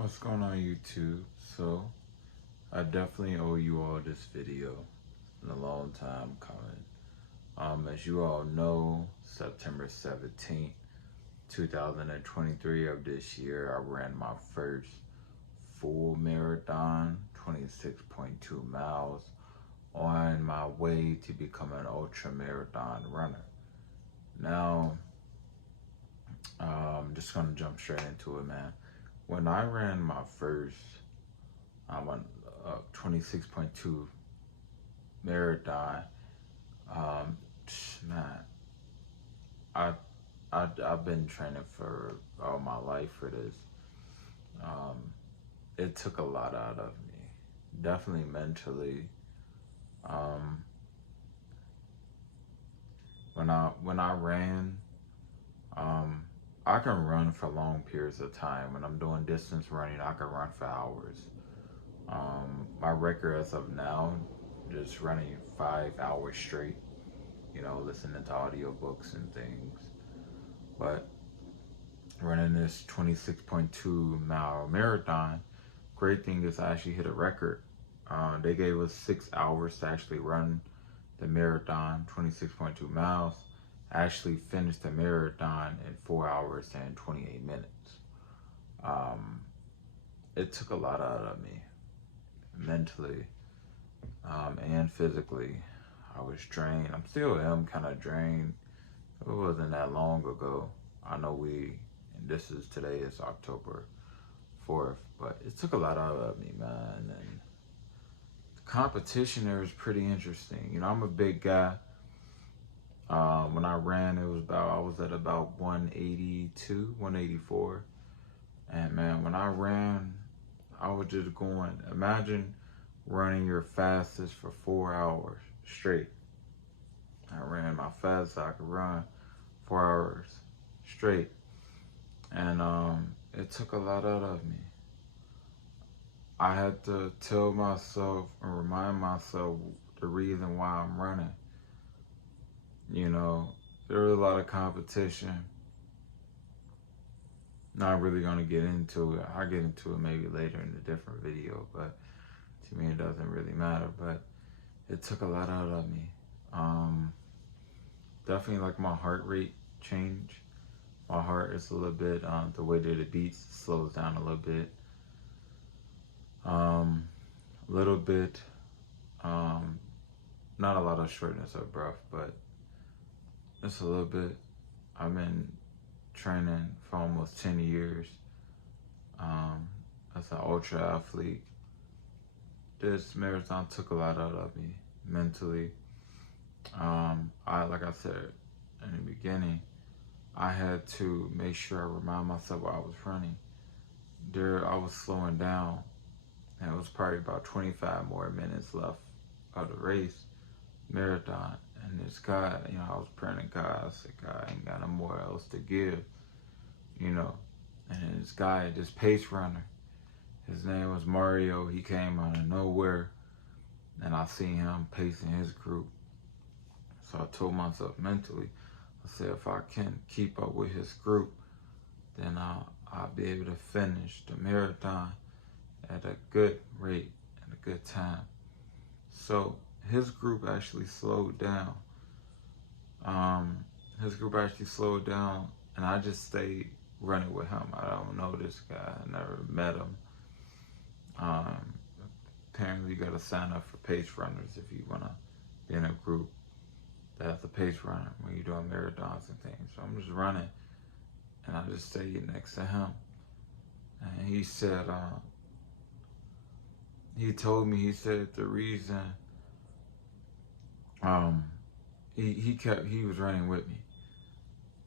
What's going on YouTube? So I definitely owe you all this video. It's been a long time coming. As you all know, September 17th, 2023 of this year, I ran my first full marathon, 26.2 miles, on my way to become an ultra marathon runner. Now, I'm just gonna jump straight into it, man. When I ran my first on 26.2 marathon, um, man, I, I've been training for all my life for this. Um, it took a lot out of me, definitely mentally. Um, when I ran, um, I can run for long periods of time. When I'm doing distance running, I can run for hours. My record as of now, just running 5 hours straight, listening to audiobooks and things. But running this 26.2 mile marathon, great thing is I actually hit a record. They gave us 6 hours to actually run the marathon, 26.2 miles. I actually finished the marathon in 4 hours and 28 minutes. Um, it took a lot out of me, mentally, and physically. I was drained. I'm still am kind of drained. It wasn't that long ago. I know today is October 4th, but it took a lot out of me, man. And the competition there is pretty interesting. I'm a big guy. When I ran, I was at about 182, 184. And man, when I ran, I was just going, imagine running your fastest for 4 hours straight. I ran my fastest I could run 4 hours straight. And it took a lot out of me. I had to tell myself and remind myself the reason why I'm running. There was a lot of competition. Not really gonna get into it. I'll get into it maybe later in a different video, but to me it doesn't really matter. But it took a lot out of me. Definitely like my heart rate changed. My heart is a little bit, the way that it beats slows down a little bit. Little bit, not a lot of shortness of breath, but just a little bit. I've been training for almost 10 years as an ultra athlete. This marathon took a lot out of me mentally. Like I said in the beginning, I had to make sure I remind myself while I was running. I was slowing down, and it was probably about 25 more minutes left of the race, marathon. And this guy, I was praying to God. I said, God, I ain't got no more else to give, And this guy, this pace runner, his name was Mario. He came out of nowhere, and I seen him pacing his group. So I told myself mentally, I said, if I can keep up with his group, then I'll be able to finish the marathon at a good rate and a good time. So his group actually slowed down. And I just stayed running with him. I don't know this guy. I never met him. Apparently, you got to sign up for pace runners if you want to be in a group that's a pace runner when you're doing marathons and things. So I'm just running, and I just stayed next to him. And he said, he said the reason, he was running with me,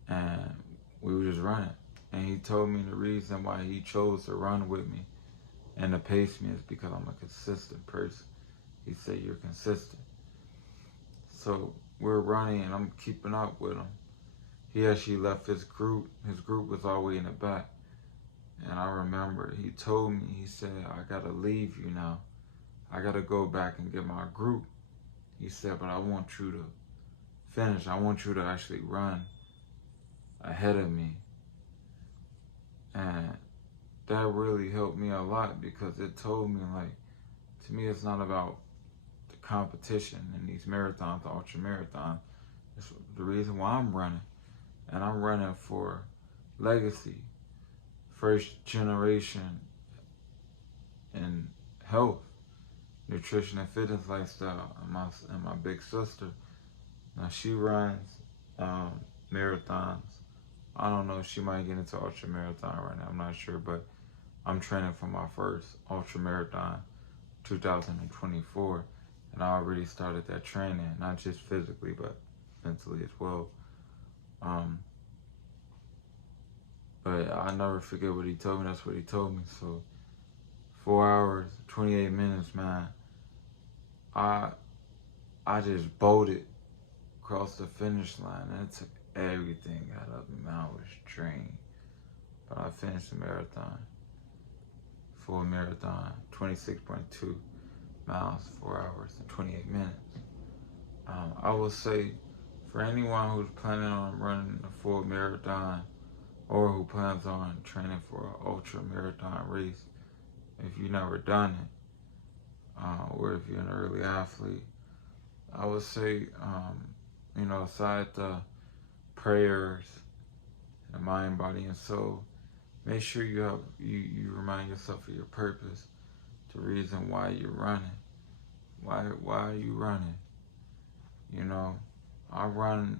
and we were just running. And he told me the reason why he chose to run with me and to pace me is because I'm a consistent person. He said, you're consistent. So we're running, and I'm keeping up with him. He actually left his group. His group was all the way in the back. And I remember he told me, he said, I gotta leave you now. I gotta go back and get my group. He said, but I want you to finish. I want you to actually run ahead of me. And that really helped me a lot because it told me, like, to me, it's not about the competition in these marathons, the ultra marathon. It's the reason why I'm running. And I'm running for legacy, first generation in health, nutrition, and fitness lifestyle. And my big sister, now she runs marathons. I don't know, she might get into ultra marathon right now, I'm not sure, but I'm training for my first ultra marathon 2024, and I already started that training, not just physically but mentally as well. But I never forget what he told me. That's what he told me. So 4 hours, 28 minutes, man. I just bolted across the finish line, and it took everything out of me. Man, I was drained, but I finished the marathon. Full marathon, 26.2 miles, 4 hours and 28 minutes. I will say, for anyone who's planning on running a full marathon or who plans on training for an ultra marathon race, if you've never done it, or if you're an early athlete, I would say, aside the prayers, the mind, body, and soul, make sure you remind yourself of your purpose, the reason why you're running. Why are you running? I run,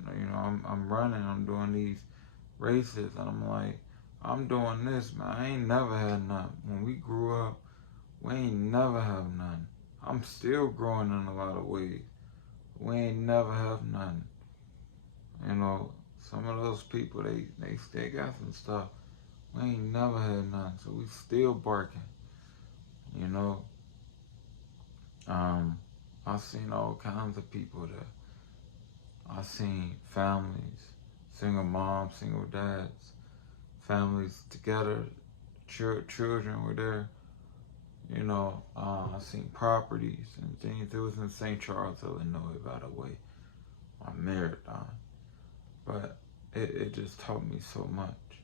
I'm running, I'm doing these races, and I'm like, I'm doing this, man. I ain't never had nothing. When we grew up, we ain't never have nothing. I'm still growing in a lot of ways. We ain't never have nothing. Some of those people, they still got some stuff. We ain't never had nothing, so we still barking. I've seen all kinds of people there. I've seen families, single moms, single dads, families together, children were there. I've seen properties and things. It was in St. Charles, Illinois, by the way, on marathon. But it just taught me so much.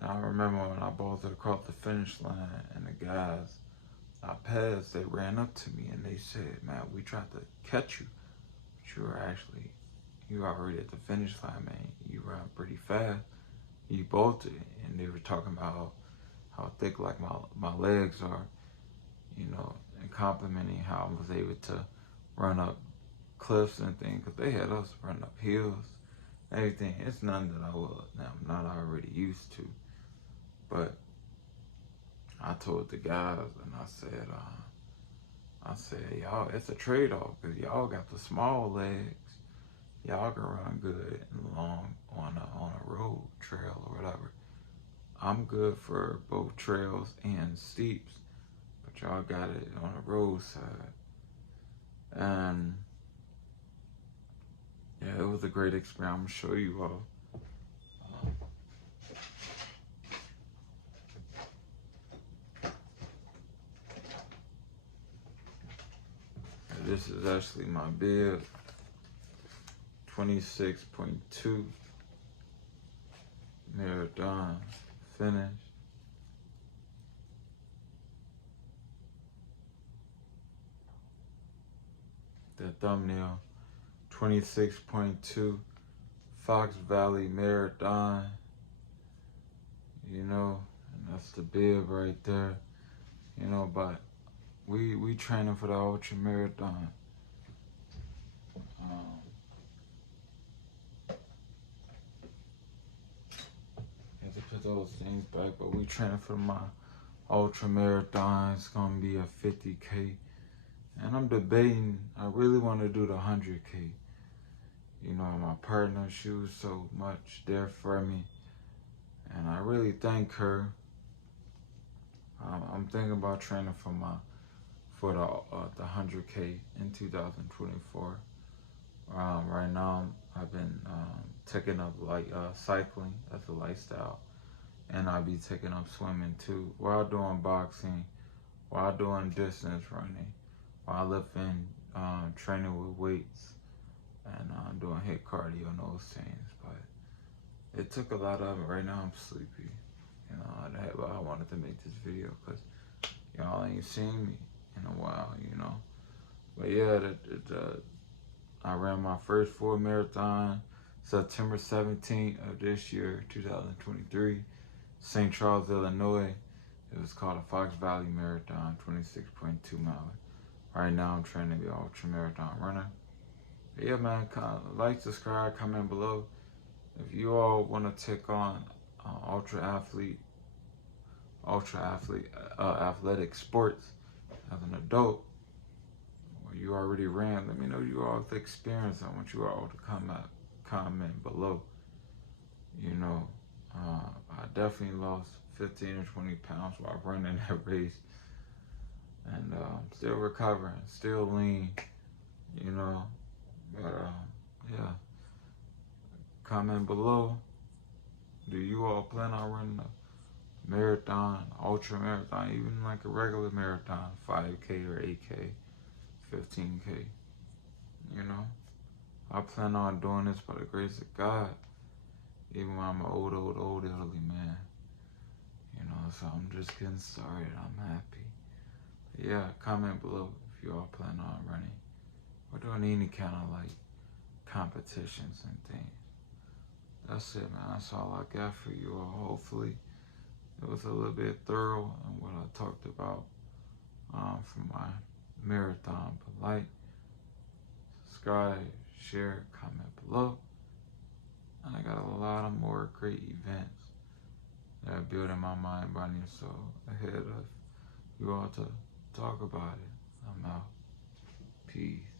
And I remember when I bolted across the finish line and the guys I passed, they ran up to me and they said, man, we tried to catch you, but you were already at the finish line, man. You ran pretty fast. You bolted. And they were talking about how thick like my legs are, and complimenting how I was able to run up cliffs and things, because they had us run up hills, everything. It's nothing that I'm not already used to. But I told the guys, and I said, y'all, it's a trade-off, because y'all got the small legs. Y'all can run good and long on a road trail or whatever. I'm good for both trails and steeps, but y'all got it on the roadside. And yeah, it was a great experience. I'm gonna show you all. This is actually my bib, 26.2 marathon finish. The thumbnail, 26.2 Fox Valley Marathon. And that's the bib right there. But we training for the ultra marathon. Have to put those things back, but we training for my ultra marathon. It's gonna be a 50K, and I'm debating. I really want to do the 100K. My partner, she was so much there for me, and I really thank her. I'm thinking about training for the 100K in 2024. Right now, I've been taking up cycling as a lifestyle, and I'll be taking up swimming too, while doing boxing, while doing distance running, while lifting, training with weights, and doing HIIT cardio and those things. But it took a lot of it. Right now, I'm sleepy. I want wanted to make this video because y'all ain't seen me in a while, you know. But yeah, I ran my first full marathon September 17th of this year, 2023, St. Charles, Illinois. It was called a Fox Valley Marathon, 26.2 miles. Right now I'm training to be an ultra marathon runner. But yeah, man, like, subscribe, comment below. If you all want to take on athletic sports as an adult, or you already ran, let me know you all's experience. I want you all to comment below. You know, I definitely lost 15 or 20 pounds while running that race, and still recovering, still lean, you know. But yeah, comment below. Do you all plan on running a marathon, ultra marathon, even like a regular marathon, 5K or 8K, 15K? You know, I plan on doing this by the grace of God, even when I'm an old elderly man. You know, so I'm just getting started. I'm happy. But yeah, comment below if you all plan on running or doing any kind of like competitions and things. That's it, man. That's all I got for you all. Hopefully it was a little bit thorough in what I talked about for my marathon. But like, subscribe, share, comment below. And I got a lot of more great events that are building my mind, body, and soul ahead of you all to talk about it. I'm out. Peace.